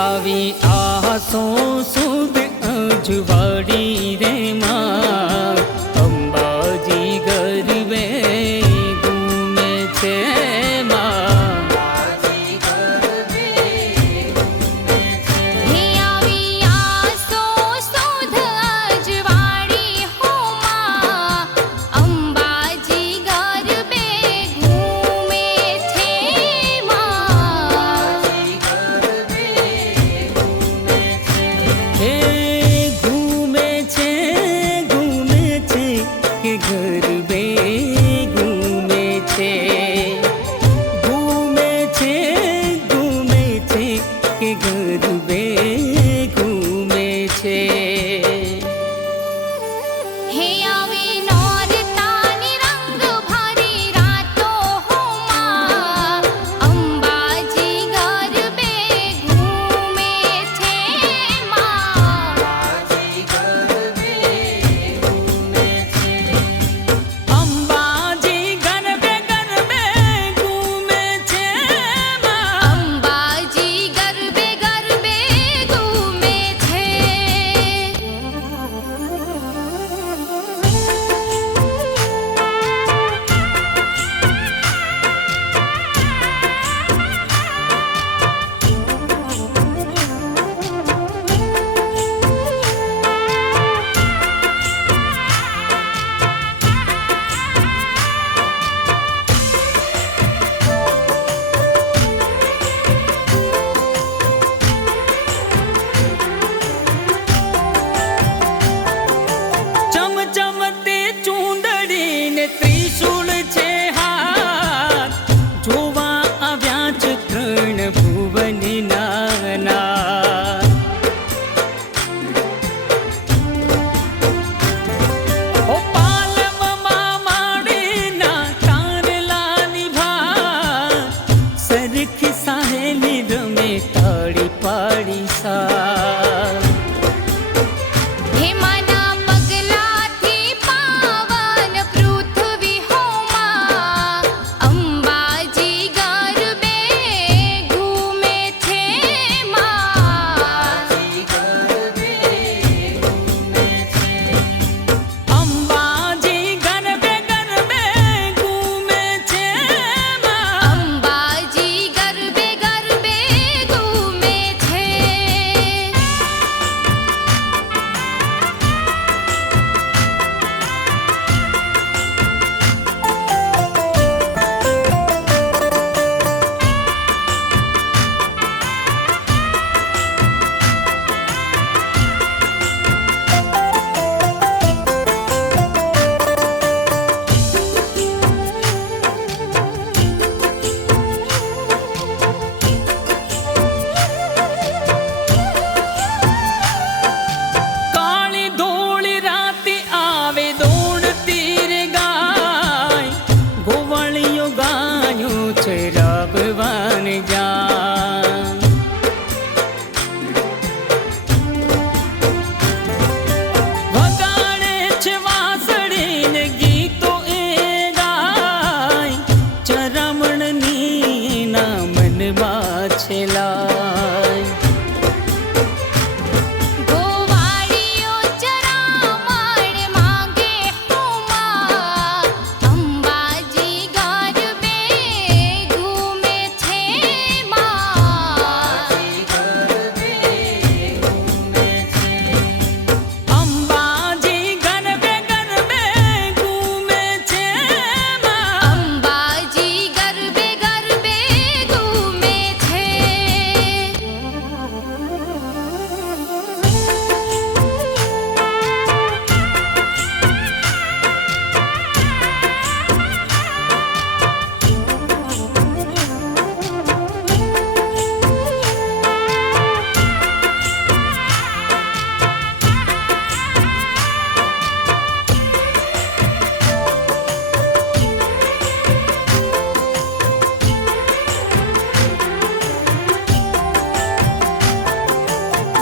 આવી આ શું સુદ અજવાડી રે મા வருவேன். Uh.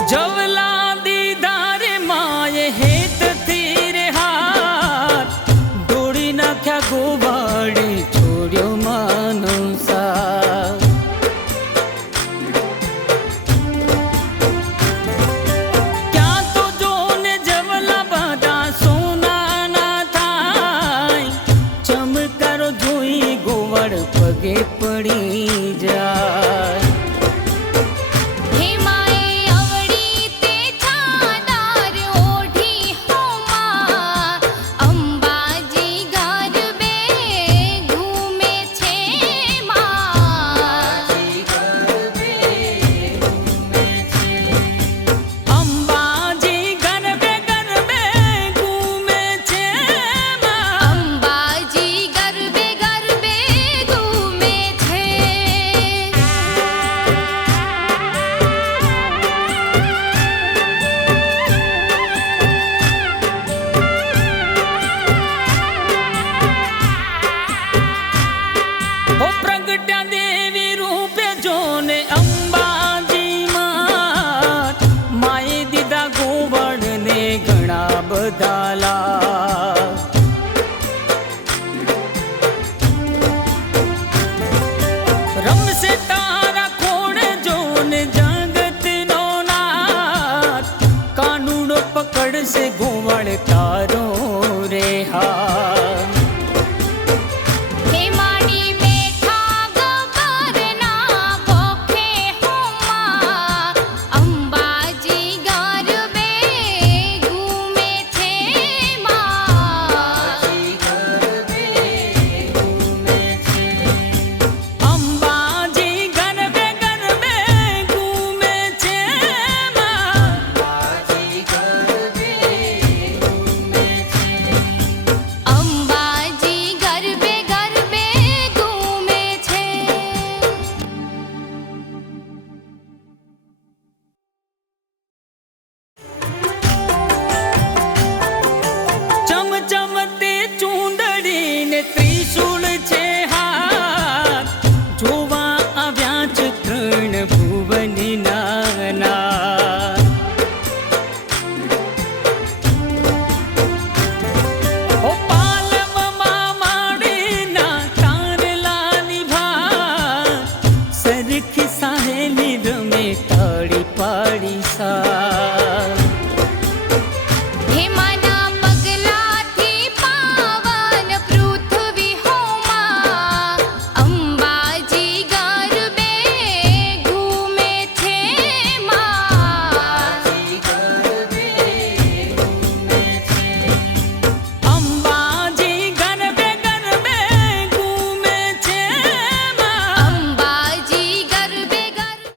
जब हाँ kick.